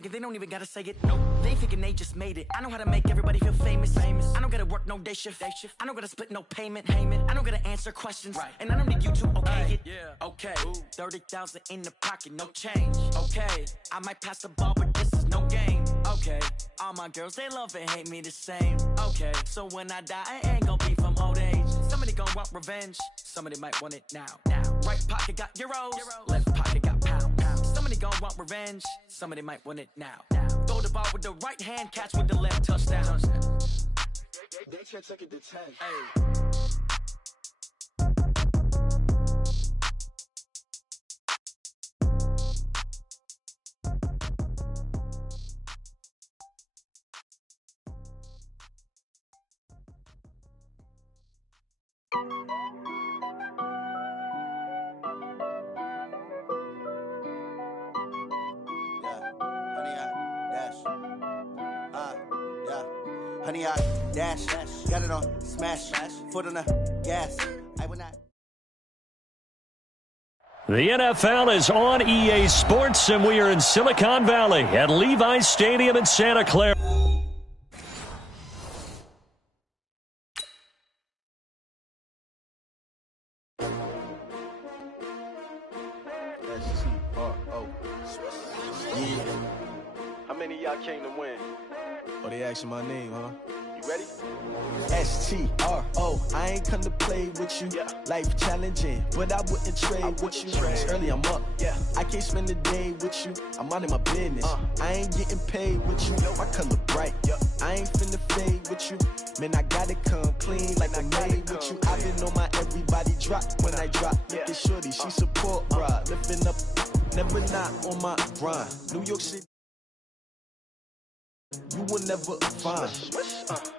They don't even gotta say it. Nope. They thinking they just made it. I know how to make everybody feel famous. I don't gotta work no day shift. I don't gotta split no payment. I don't gotta answer questions. Right. And I don't need you to okay it. Yeah. Okay. 30,000 in the pocket, no change. Okay. I might pass the ball, but this is no game. Okay. All my girls, they love and hate me the same. Okay. So when I die, I ain't gonna be from old age. Somebody gonna want revenge. Somebody might want it now. Right pocket got euros. Left pocket got pounds. Somebody gon' want revenge. Somebody might want it now. Throw the ball with the right hand, catch with the left, touchdown. They can't take it to 10. Hey. Honey, I dash, got it on smash, foot on the gas. I will not. The NFL is on EA Sports, and we are in Silicon Valley at Levi's Stadium in Santa Clara. How many of y'all came to win? Oh, they asking my name, huh? You ready? S-T-R-O, I ain't come to play with you. Yeah. Life challenging, but I wouldn't trade with you. It's early, I'm up. Yeah. I can't spend the day with you. I'm out of my business. I ain't getting paid with you. My color bright. Yeah. I ain't finna fade with you. Man, I gotta come clean like I made with you. I've been on my everybody drop when I drop. Yeah. Look at shorty, she support ride. Lifting up, never not on my grind. New York City. You will never find.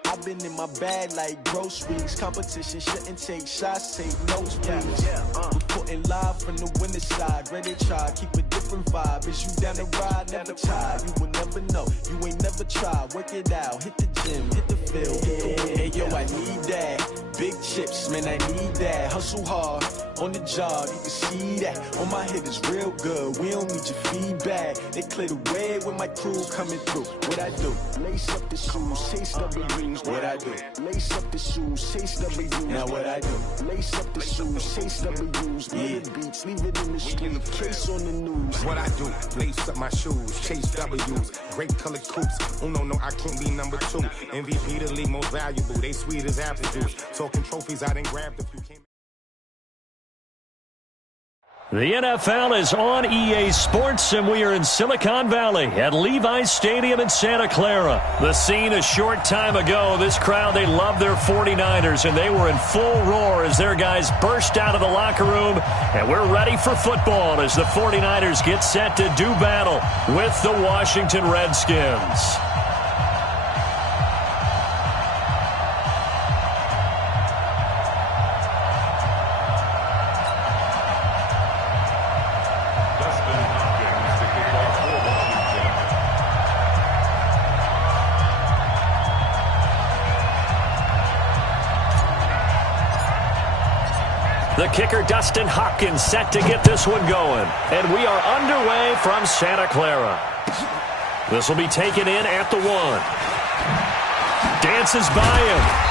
I've been in my bag like groceries. Competition shouldn't take shots, take notes, please. Reporting live from the winter side. Ready to try, keep a different vibe. Is you down the ride, never tired. You will never know, you ain't never tried. Work it out, hit the gym, hit the field. Hey yo, I need that. Big chips, man, I need that. Hustle hard, on the job, you can see that. On my head is real good, we don't need your feedback. They clear the way with my crew coming through. What I do? Lace up the shoes, chase W's. What I do? Lace up the shoes, chase W's. Now what I do? Lace up the shoes, chase W's. Get the beats, leave it in the street, case on the news. What I do? Lace up my shoes, chase W's. Great colored coops. Oh no, I can't be number 2. MVP the league most valuable. They sweet as apple juice. Talking trophies, I done grabbed a few. The NFL is on EA Sports, and we are in Silicon Valley at Levi's Stadium in Santa Clara. The scene a short time ago, this crowd, they love their 49ers, and they were in full roar as their guys burst out of the locker room, and we're ready for football as the 49ers get set to do battle with the Washington Redskins. The kicker, Dustin Hopkins, set to get this one going. And we are underway from Santa Clara. This will be taken in at the 1. Dances by him.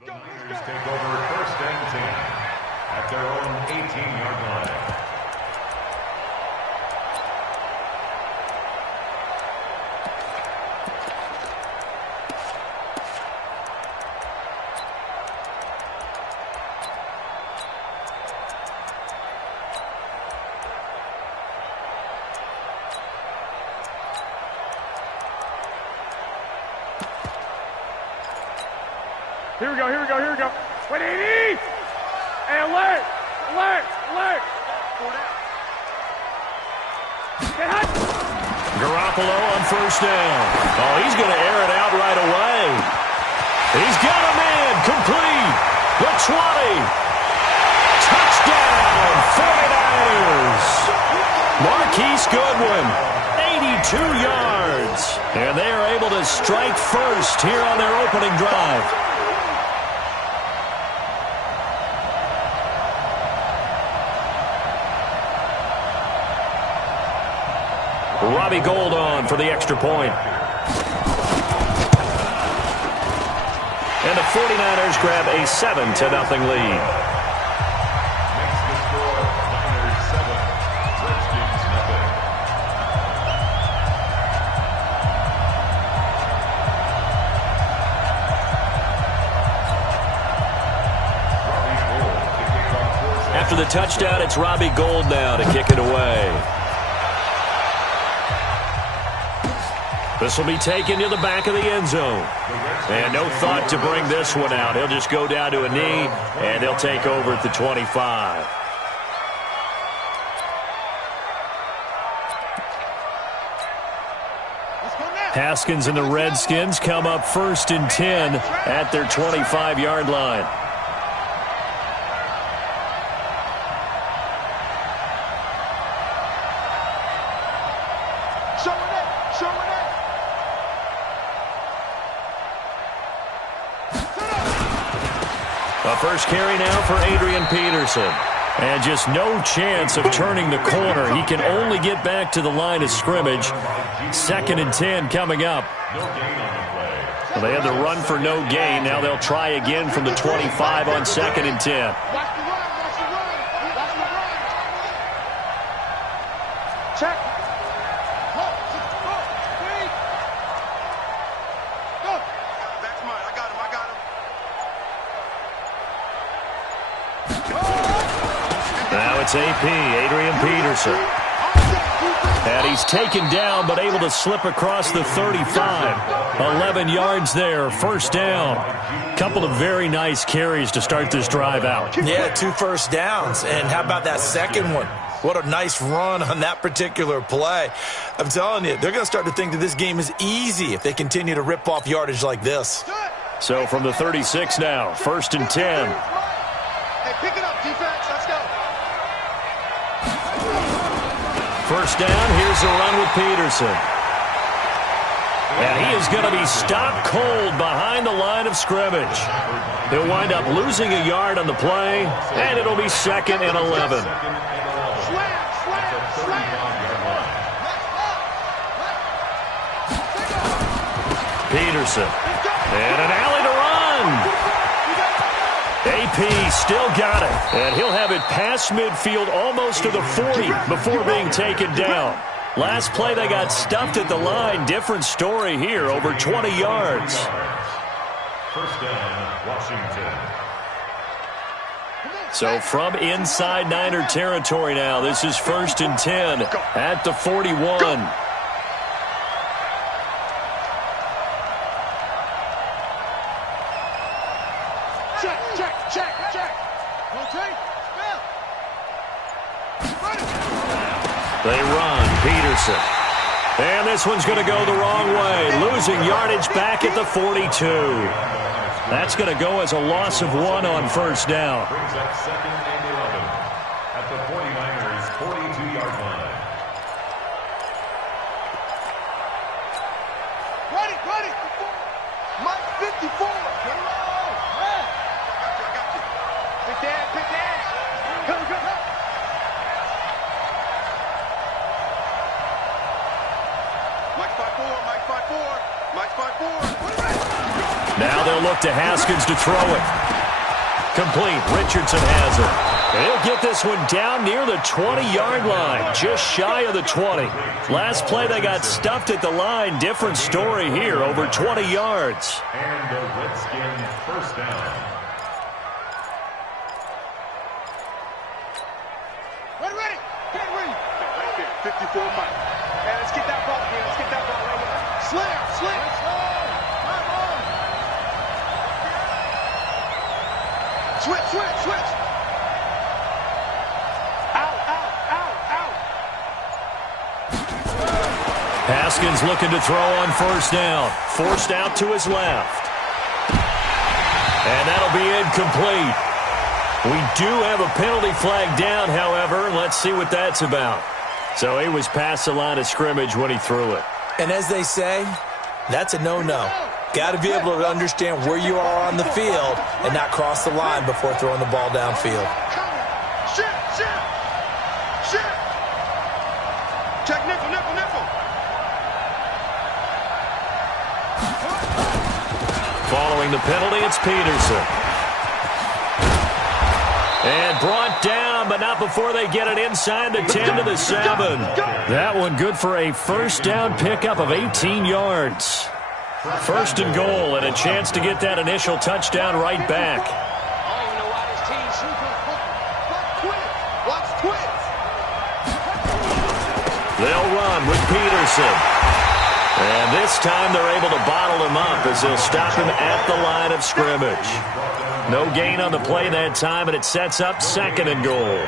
The Niners take over 1st and 10 at their own 18-yard line. Here we go. Wait, AD! Hey, alert! Garoppolo on 1st down. Oh, he's going to air it out right away. He's got him in. Complete. The 20. Touchdown, 49ers. Marquise Goodwin, 82 yards. And they are able to strike first here on their opening drive. Robbie Gould on for the extra point. And the 49ers grab a 7-0 lead. Makes the score Niners 7, Redskins nothing. After the touchdown, it's Robbie Gould now to kick it away. This will be taken to the back of the end zone. And no thought to bring this one out. He'll just go down to a knee, and they'll take over at the 25. Haskins and the Redskins come up 1st and 10 at their 25-yard line. A first carry now for Adrian Peterson. And just no chance of turning the corner. He can only get back to the line of scrimmage. 2nd and 10 coming up. Well, they had the run for no gain. Now they'll try again from the 25 on 2nd and 10. Check. Now it's AP, Adrian Peterson. And he's taken down, but able to slip across the 35. 11 yards there, 1st down. Couple of very nice carries to start this drive out. Yeah, 2 first downs. And how about that second one? What a nice run on that particular play. I'm telling you, they're going to start to think that this game is easy if they continue to rip off yardage like this. So from the 36 now, 1st and 10. Hey, pick it up, defense. Let's go. 1st down, here's the run with Peterson. And he is going to be stopped cold behind the line of scrimmage. He'll wind up losing a yard on the play, and it'll be 2nd and 11. Peterson. And an alley to run. AP still got it. And he'll have it past midfield almost to the 40 before being taken down. Last play they got stuffed at the line. Different story here, over 20 yards. 1st down, Washington. So from inside Niner territory now, this is 1st and 10 at the 41. They run, Peterson. And this one's going to go the wrong way. Losing yardage back at the 42. That's going to go as a loss of 1 on 1st down. Brings up 2nd and 11 at the 49ers' 42-yard line. Ready. Mike 54. Get it on. I got you. Pick that. Go. Mike 5-4. Mike 5-4. Put it right. Now they'll look to Haskins to throw it. Complete. Richardson has it. He'll get this one down near the 20-yard line, just shy of the 20. Last play, they got stuffed at the line. Different story here, over 20 yards. And the Redskins first down. Ready. Get ready. Right there, 54 Mike. Hey, let's get that ball here. Let's get that ball right here. Slam. Switch. Out. Haskins looking to throw on first down. Forced out to his left. And that'll be incomplete. We do have a penalty flag down, however. Let's see what that's about. So he was past the line of scrimmage when he threw it. And as they say, that's a no-no. Got to be able to understand where you are on the field and not cross the line before throwing the ball downfield. Shit. Check nickel. Following the penalty, it's Peterson. And brought down, but not before they get it inside the 10 to the 7. That one good for a first down pickup of 18 yards. First and goal, and a chance to get that initial touchdown right back. They'll run with Peterson. And this time they're able to bottle him up as they'll stop him at the line of scrimmage. No gain on the play that time, and it sets up second and goal.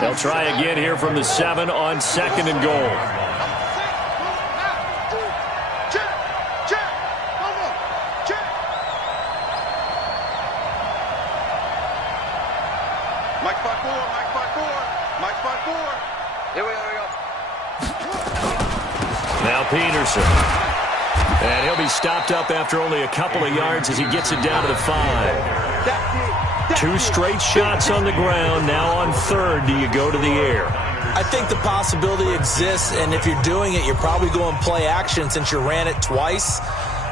They'll try again here from the 7 on second and goal. Here we go. Now Peterson. And he'll be stopped up after only a couple of yards as he gets it down to the 5. 2 straight shots on the ground. Now on third, do you go to the air? I think the possibility exists, and if you're doing it, you're probably going play action since you ran it twice.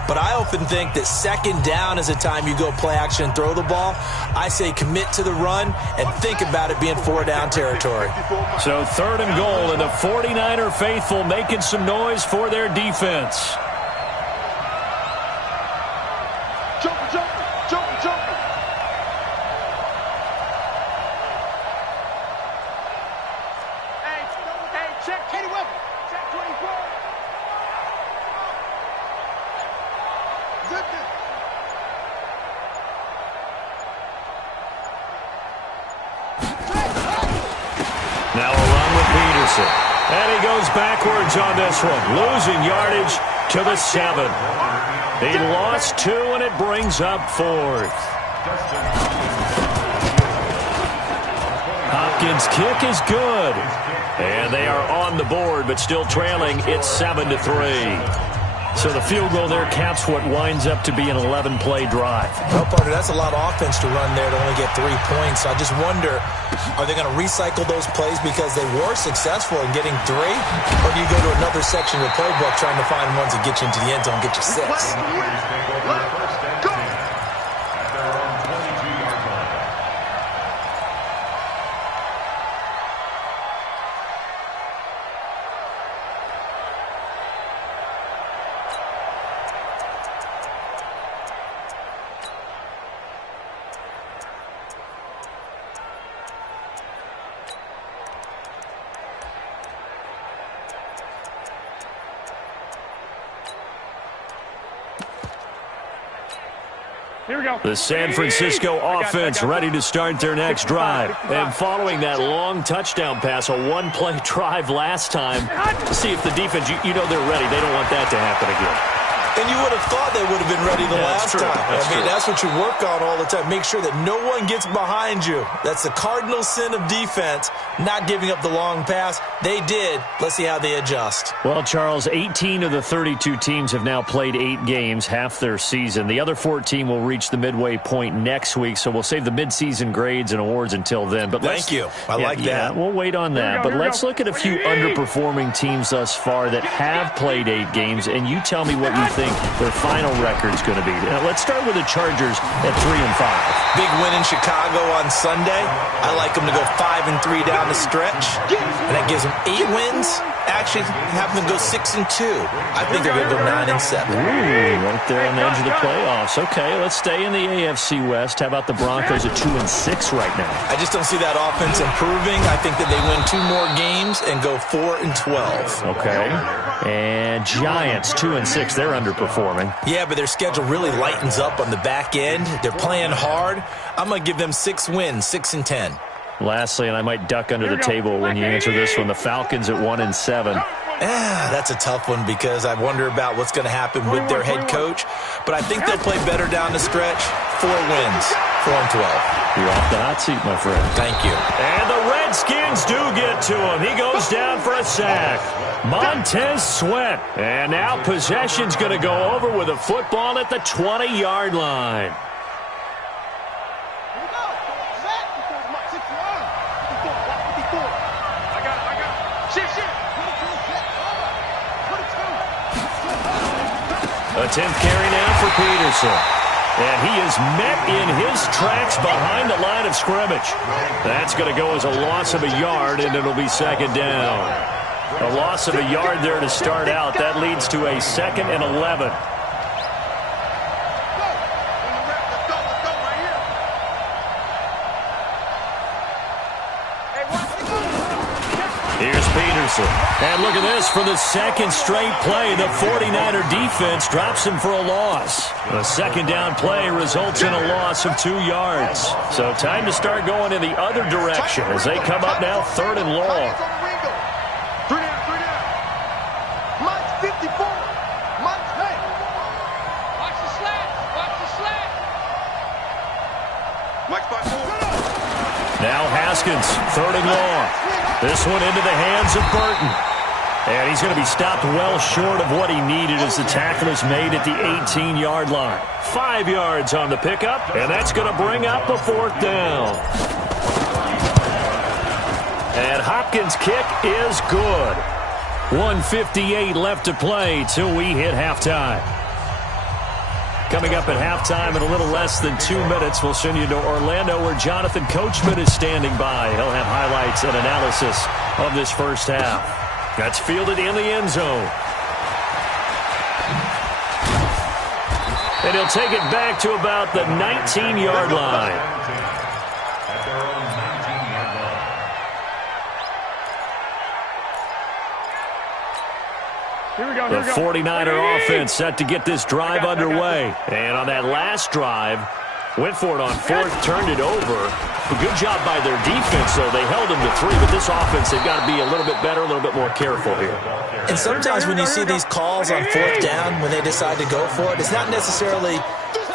But I often think that second down is the time you go play action and throw the ball. I say commit to the run and think about it being 4-down territory. So third and goal, and the 49er faithful making some noise for their defense. Jumping. Hey, check Katie Weber. Check 24. Now a run with Peterson. And he goes backwards on this one, losing yardage to the 7. He lost 2, and it brings up 4th. Hopkins' kick is good. And they are on the board, but still trailing. It's 7-3. So the field goal there caps what winds up to be an 11-play drive. Well, Parker, that's a lot of offense to run there to only get 3 points. So I just wonder, are they going to recycle those plays because they were successful in getting 3? Or do you go to another section of the playbook trying to find ones that get you into the end zone and get you 6? Here we go. The San Francisco offense ready to start their next drive. And following that long touchdown pass, a 1-play drive last time, see if the defense, you know they're ready. They don't want that to happen again. And you would have thought they would have been ready the last time. That's what you work on all the time. Make sure that no one gets behind you. That's the cardinal sin of defense, not giving up the long pass. They did. Let's see how they adjust. Well, Charles, 18 of the 32 teams have now played 8 games, half their season. The other 14 will reach the midway point next week, so we'll save the midseason grades and awards until then. But thank you. I like that. Yeah, we'll wait on that. But let's look at a few underperforming teams thus far that have played 8 games, and you tell me what you think think their final record's going to be? Let's start with the Chargers at 3-5. Big win in Chicago on Sunday. I like them to go 5-3 down the stretch, and that gives them 8 wins. Actually, have them go 6-2. I think they're going to go 9-7. Ooh, right there on the edge of the playoffs. Okay, let's stay in the AFC West. How about the Broncos at 2-6 right now? I just don't see that offense improving. I think that they win 2 more games and go 4-12. Okay. And Giants 2-6. They're underperforming. Yeah, but their schedule really lightens up on the back end. They're playing hard. I'm going to give them 6 wins, 6-10. Lastly, and I might duck under the table when you answer this one, the Falcons at 1-7. That's a tough one because I wonder about what's going to happen with their head coach. But I think they'll play better down the stretch. 4 wins, 4-12. You're off the hot seat, my friend. Thank you. And the Redskins do get to him. He goes down for a sack. Montez Sweat. And now possession's going to go over with a football at the 20-yard line. A 10th carry now for Peterson. And he is met in his tracks behind the line of scrimmage. That's going to go as a loss of a yard, and it'll be second down. A loss of a yard there to start out. That leads to a 2nd and 11. Here's Peterson. And look at this. For the second straight play, the 49er defense drops him for a loss. The second down play results in a loss of 2 yards. So time to start going in the other direction as they come up now 3rd and long. 3 down. Mike's 54. Mike's hey. Watch the slant. Mike's by 4. Now Haskins, 3rd and long. This one into the hands of Burton. And he's going to be stopped well short of what he needed as the tackle is made at the 18-yard line. 5 yards on the pickup, and that's going to bring up a 4th down. And Hopkins' kick is good. 1:58 left to play till we hit halftime. Coming up at halftime in a little less than 2 minutes, we'll send you to Orlando where Jonathan Coachman is standing by. He'll have highlights and analysis of this first half. That's fielded in the end zone. And he'll take it back to about the 19-yard line. The 49er offense set to get this drive underway. And on that last drive, went for it on 4th, turned it over. A good job by their defense, though. They held them to 3, but this offense, they've got to be a little bit better, a little bit more careful here. And sometimes when you see these calls on 4th down, when they decide to go for it, it's not necessarily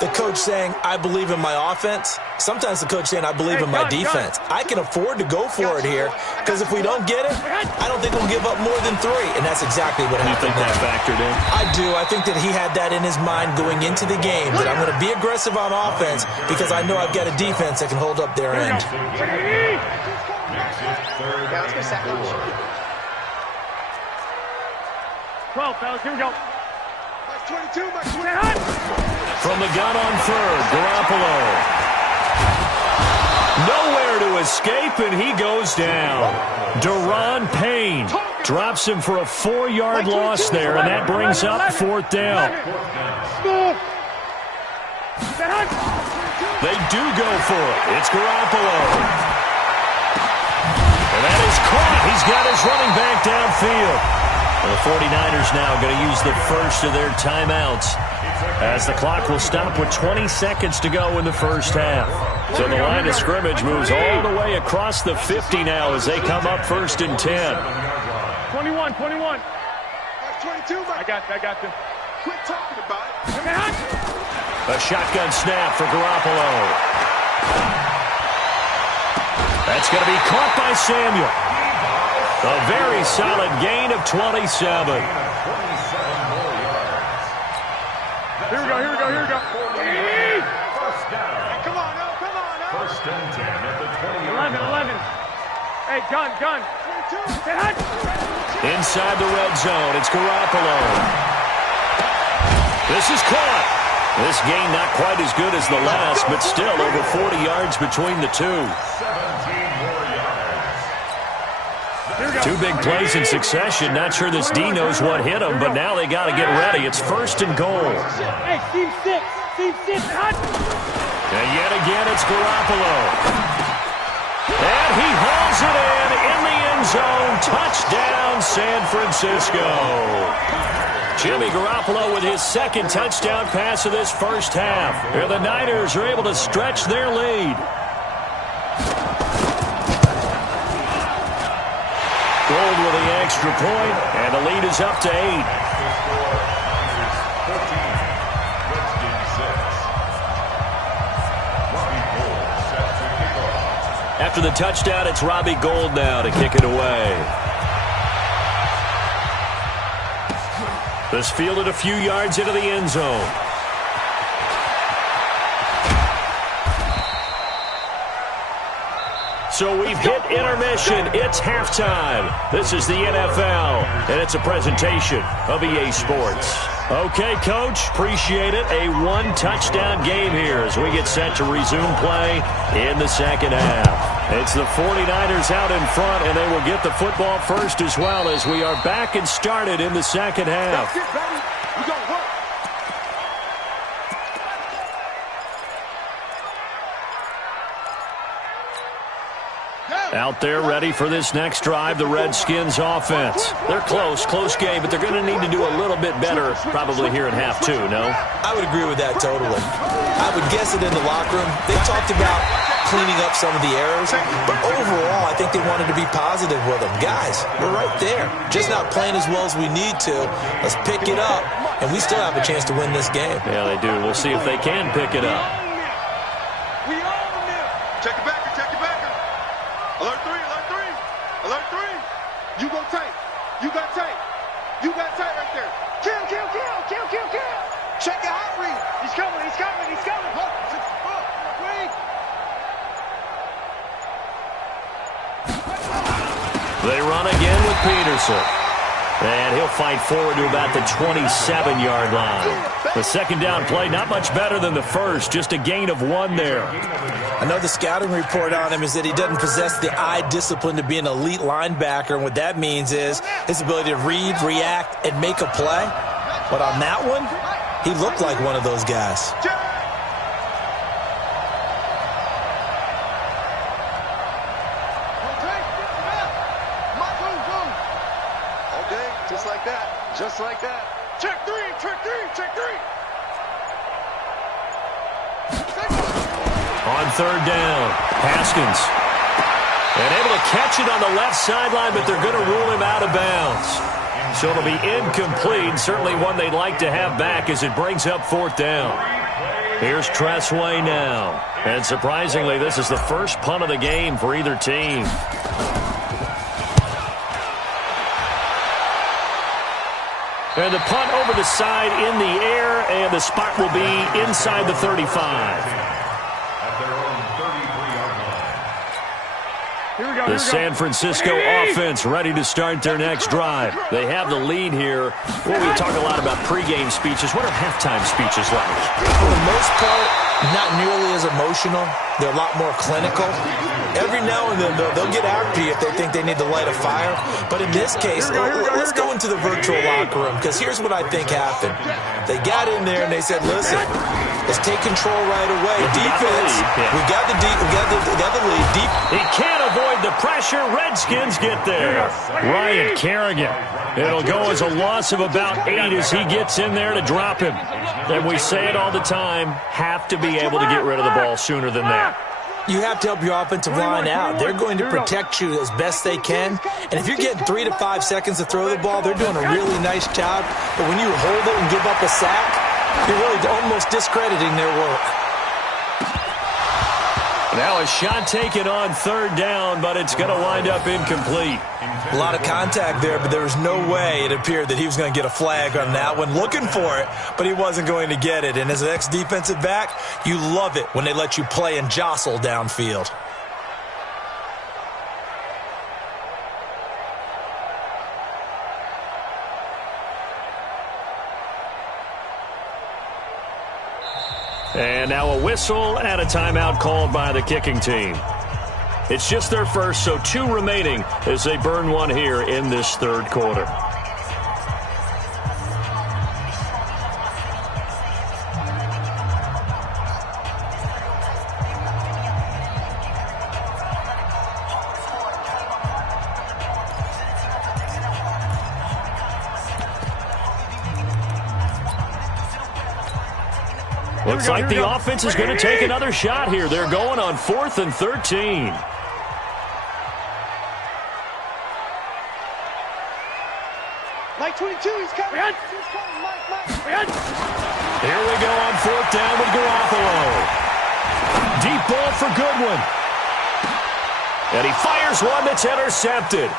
the coach saying, I believe in my offense. Sometimes the coach saying, I believe in my defense. I can afford to go for it here because if we don't get it, I don't think we'll give up more than 3. And that's exactly what happened. You think that factored in? I do. I think that he had that in his mind going into the game, that I'm going to be aggressive on offense because I know I've got a defense that can hold up their end. 12, fellas, here we go. 22, From the gun on 3rd, Garoppolo. Nowhere to escape, and he goes down. Deron Payne drops him for a 4-yard loss there, and that brings up 4th down. They do go for it. It's Garoppolo. And that is caught. He's got his running back downfield. And the 49ers now going to use the first of their timeouts as the clock will stop with 20 seconds to go in the first half. So the line of scrimmage moves all the way across the 50 now as they come up 1st and 10. 21. 22. I got them. Quit talking about it. A shotgun snap for Garoppolo. That's going to be caught by Samuel. A very solid gain of 27. Here we go. First down. Come on, now. 1st and 10 at the 20. 11. Hey, gun. 22. Inside the red zone, it's Garoppolo. This is caught. This gain not quite as good as the last, but still over 40 yards between the two. 17 more yards. Two big plays in succession. Not sure this D knows what hit him, but now they got to get ready. It's 1st and goal. Hey, Steve 6. And yet again, it's Garoppolo. And he hauls it in the end zone. Touchdown, San Francisco. Jimmy Garoppolo with his 2nd touchdown pass of this first half. And the Niners are able to stretch their lead. Gold with the extra point, and the lead is up to 8. After the touchdown, it's Robbie Gould now to kick it away. This fielded a few yards into the end zone. So we've hit intermission. It's halftime. This is the NFL, and it's a presentation of EA Sports. Okay, Coach, appreciate it. A 1-touchdown game here as we get set to resume play in the second half. It's the 49ers out in front, and they will get the football first as well as we are back and started in the second half. That's it, baby. We gonna work. Out there ready for this next drive, the Redskins offense. They're close game, but they're going to need to do a little bit better probably here in half 2, no? I would agree with that totally. I would guess it in the locker room. They talked about cleaning up some of the errors, but overall, I think they wanted to be positive with them. Guys, we're right there. Just not playing as well as we need to. Let's pick it up, and we still have a chance to win this game. Yeah, they do. We'll see if they can pick it up. We own them. Check it back. Alert 3. You go tight. You got tight right there. Kill. Check your hot read. He's coming. They run again with Peterson. And he'll fight forward to about the 27-yard line. The second down play, not much better than the first, just a gain of 1 there. Another scouting report on him is that he doesn't possess the eye discipline to be an elite linebacker, and what that means is his ability to read, react, and make a play. But on that one, he looked like one of those guys. Just like that. Check three. On third down, Haskins. And able to catch it on the left sideline, but they're going to rule him out of bounds. So it'll be incomplete, certainly one they'd like to have back as it brings up 4th down. Here's Tressway now. And surprisingly, this is the first punt of the game for either team. And the punt over the side in the air, and the spot will be inside the 35. At their own 33-yard line. The San Francisco offense ready to start their next drive. They have the lead here. Well, we talk a lot about pregame speeches. What are halftime speeches like? For the most part, not nearly as emotional. They're a lot more clinical. Every now and then, they'll get after you if they think they need to light a fire. But in this case, let's go into the virtual locker room, because here's what I think happened. They got in there and they said, listen, let's take control right away. Defense, we got the lead. He can't avoid the pressure. Redskins get there. Ryan Kerrigan. It'll go as a loss of about 8 as he gets in there to drop him. And we say it all the time, have to be able to get rid of the ball sooner than that. You have to help your offensive line out. They're going to protect you as best they can. And if you're getting 3 to 5 seconds to throw the ball, they're doing a really nice job. But when you hold it and give up a sack, you're really almost discrediting their work. Now a shot taken on third down, but it's going to wind up incomplete. A lot of contact there, but there was no way it appeared that he was going to get a flag on that one. Looking for it, but he wasn't going to get it. And as an ex-defensive back, you love it when they let you play and jostle downfield. And now a whistle and a timeout called by the kicking team. It's just their first, so 2 remaining as they burn one here in this third quarter. Looks like the offense is going to take another shot here. They're going on 4th and 13. Mike 22, he's coming. He's coming, Mike. Here we go on 4th down with Garoppolo. Deep ball for Goodwin. And he fires one that's intercepted.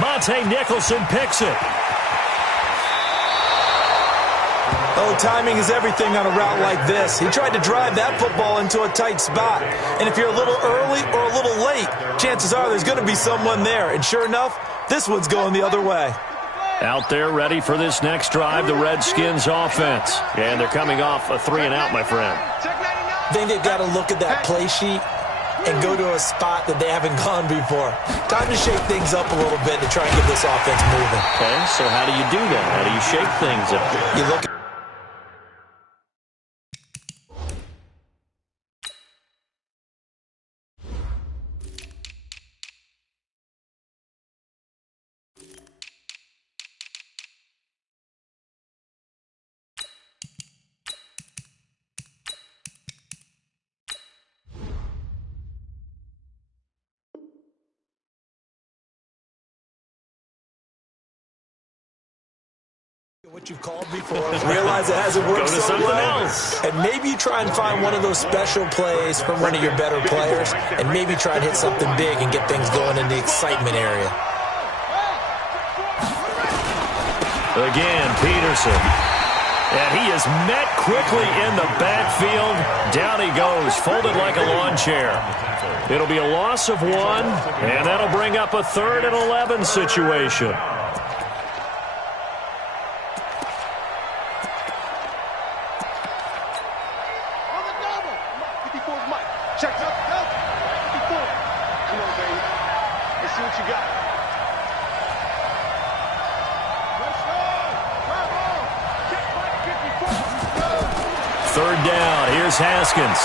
Monte Nicholson picks it. Oh, timing is everything on a route like this. He tried to drive that football into a tight spot. And if you're a little early or a little late, chances are there's going to be someone there. And sure enough, this one's going the other way. Out there ready for this next drive, the Redskins offense. And they're coming off a 3-and-out, my friend. I think they've got to look at that play sheet and go to a spot that they haven't gone before. Time to shake things up a little bit to try and get this offense moving. Okay, so how do you do that? How do you shake things up? You look at what you've called before, realize it hasn't worked so well, and maybe you try and find one of those special plays from one of your better players, and maybe try and hit something big and get things going in the excitement area. Again, Peterson. And he is met quickly in the backfield. Down he goes, folded like a lawn chair. It'll be a loss of 1, and that'll bring up a 3rd and 11 situation. Haskins.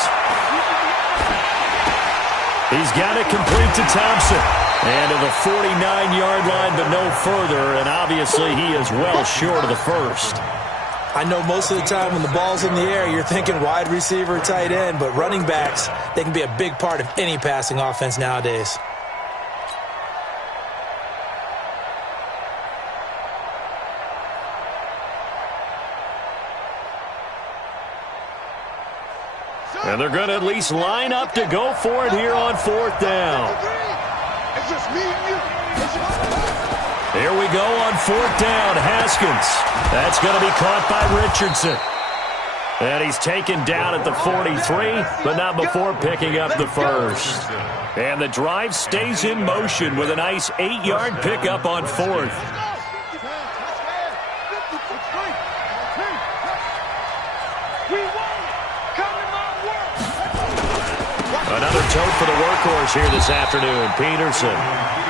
He's got it complete to Thompson. And to the 49-yard line, but no further. And obviously he is well short of the first. I know most of the time when the ball's in the air, you're thinking wide receiver, tight end. But running backs, they can be a big part of any passing offense nowadays. And they're going to at least line up to go for it here on 4th down. It's just me and you. Here we go on 4th down. Haskins. That's going to be caught by Richardson. And he's taken down at the 43, but not before picking up the first. And the drive stays in motion with a nice 8-yard pickup on 4th. Another tote for the workhorse here this afternoon, Peterson.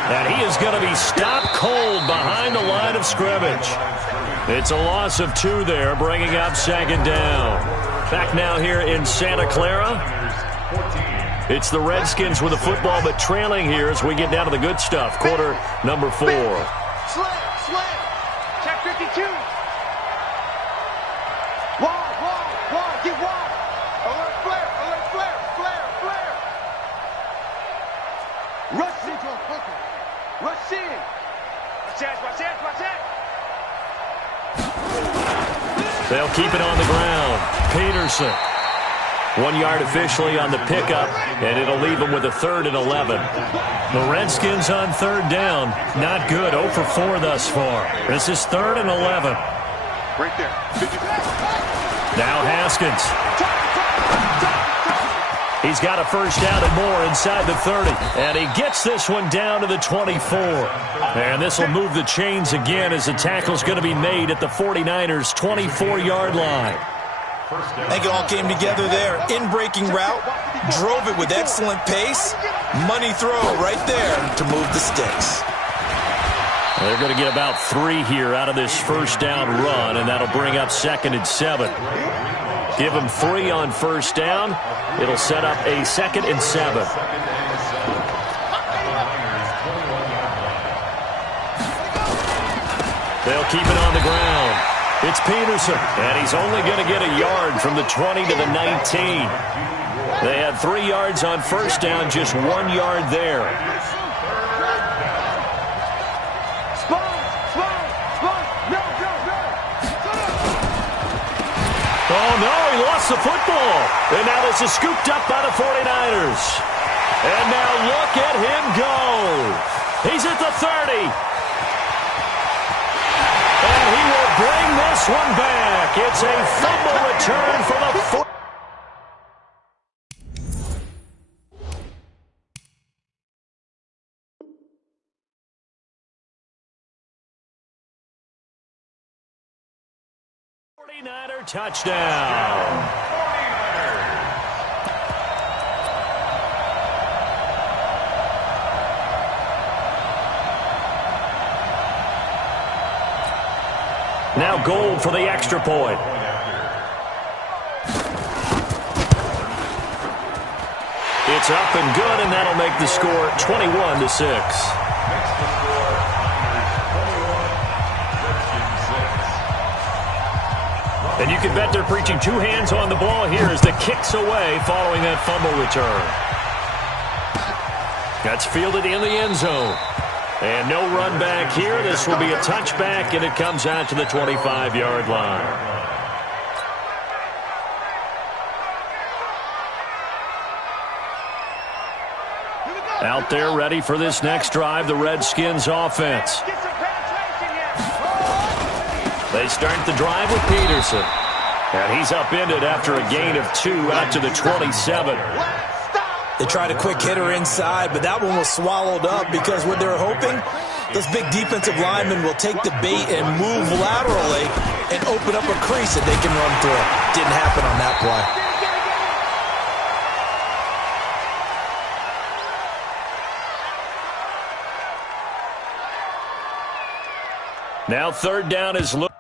And he is going to be stopped cold behind the line of scrimmage. It's a loss of 2 there, bringing up 2nd down. Back now here in Santa Clara. It's the Redskins with the football, but trailing here as we get down to the good stuff. Quarter number 4. Slam. Check 52. Wide. Get wide. Alert flare. Rush in. Watch out. They'll keep it on the ground. Peterson. 1 yard officially on the pickup, and it'll leave them with a 3rd and 11. The Redskins on 3rd down. Not good. 0 for 4 thus far. This is 3rd and 11. Right there. Now Haskins. He's got a first down and more inside the 30. And he gets this one down to the 24. And this will move the chains again as the tackle's going to be made at the 49ers' 24-yard line. I think it all came together there. In-breaking route, drove it with excellent pace. Money throw right there to move the sticks. They're going to get about 3 here out of this first down run, and that'll bring up 2nd and 7. Give them 3 on first down. It'll set up a 2nd and 7. They'll keep it on the ground. It's Peterson, and he's only going to get a yard from the 20 to the 19. They had 3 yards on first down, just 1 yard there. Oh, no, he lost the football. And now this is scooped up by the 49ers. And now look at him go. He's at the 30. And he will bring this one back. It's a fumble return for the 49er touchdown. Now goal for the extra point. It's up and good, and that'll make the score 21-6. And you can bet they're preaching 2 hands on the ball here as the kick's away following that fumble return. That's fielded in the end zone. And no run back here. This will be a touchback, and it comes out to the 25-yard line. Out there ready for this next drive, the Redskins offense. They start the drive with Peterson. And he's upended after a gain of 2 out to the 27. They tried a quick hitter inside, but that one was swallowed up because what they're hoping, those big defensive linemen will take the bait and move laterally and open up a crease that they can run through. Didn't happen on that play. Now 3rd down is look.